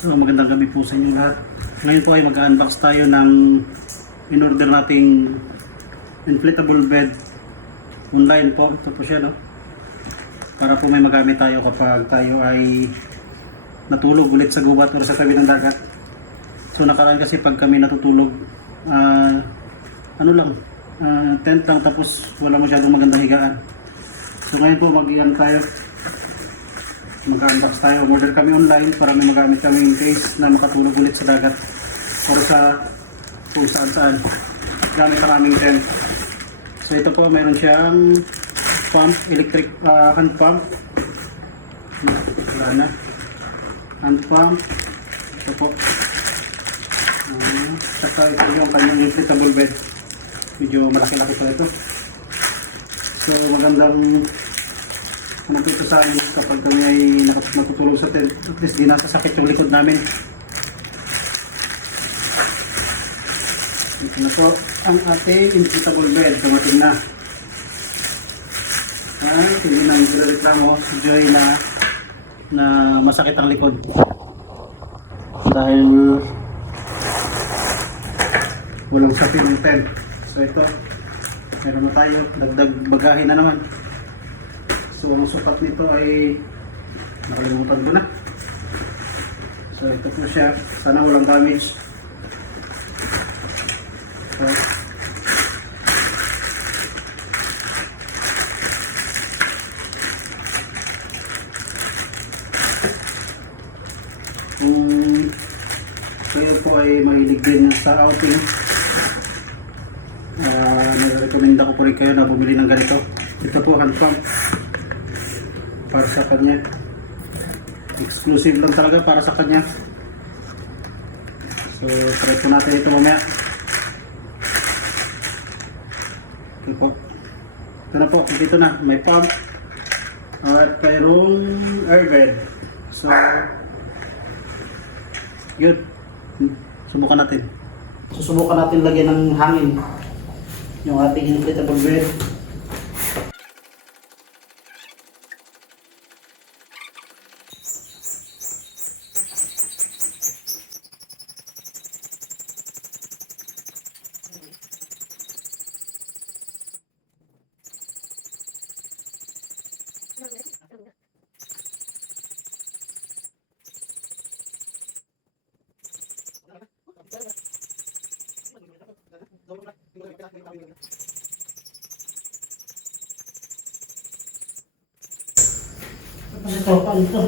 So magandang gabi po sa inyo lahat. Ngayon po ay mag-unbox tayo ng in-order nating inflatable bed online po. Ito po siya, no? Para po may magamit tayo kapag tayo ay natulog ulit sa gubat o sa tabi ng dagat. So nakaraan kasi pag kami natutulog, tent lang tapos wala masyadong magandang higaan. So ngayon po mag-unbox tayo. Order kami online para may magamit kami in case na makatulog ulit sa dagat o sa kung saan gamit ang aming tent. So ito po, mayroon siyang pump, electric hand pump. Wala na. Hand pump. Ito po. Saka ito yung kanyang inflatable bed. Medyo malaki-laki po ito. So magandang ito sa amin kapag kami ay natutulog sa tent. At least di nasasakit yung likod namin. Ito na po ang ating inflatable bed. Dumating na. Ay, hindi na yung reklamo si Joy na masakit ang likod. Dahil walang sapin ng tent. So ito, meron na tayo. Dagdag bagahe na naman. So ang sukat nito ay nakalimutan ko na. So ito po siya. Sana walang damage. So, kung kayo po ay mahilig din sa outing, nare-recommenda ko po rin kayo na bumili ng ganito. Ito po hand pump para sa kanya, exclusive lang talaga para sa kanya. So try po natin ito mamaya. Okay po, ito na po, dito na may pump at mayroong airbed. So yun, subukan natin. Susubukan natin lagyan ng hangin yung ating inflatable bed. Ito.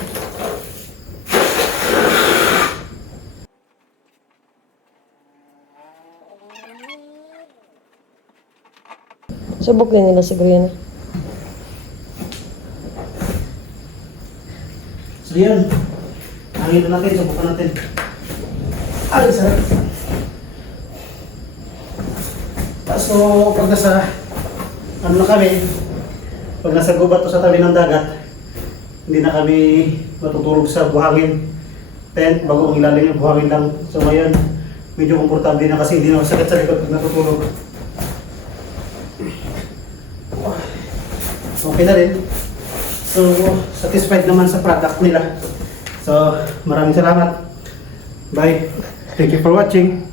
Subok din nila siguro yan. So yan, hangin na natin, subukan natin. Ay, sarap. So pag nasa pag nasa gubat o sa tabi ng dagat, hindi na kami matutulog sa buhangin tent, bago ang ilalim yung buhangin lang. So ngayon, medyo komportable na kasi hindi na masakit sa likod pag natutulog. Okay na rin. So satisfied naman sa product nila. So maraming salamat. Bye. Thank you for watching.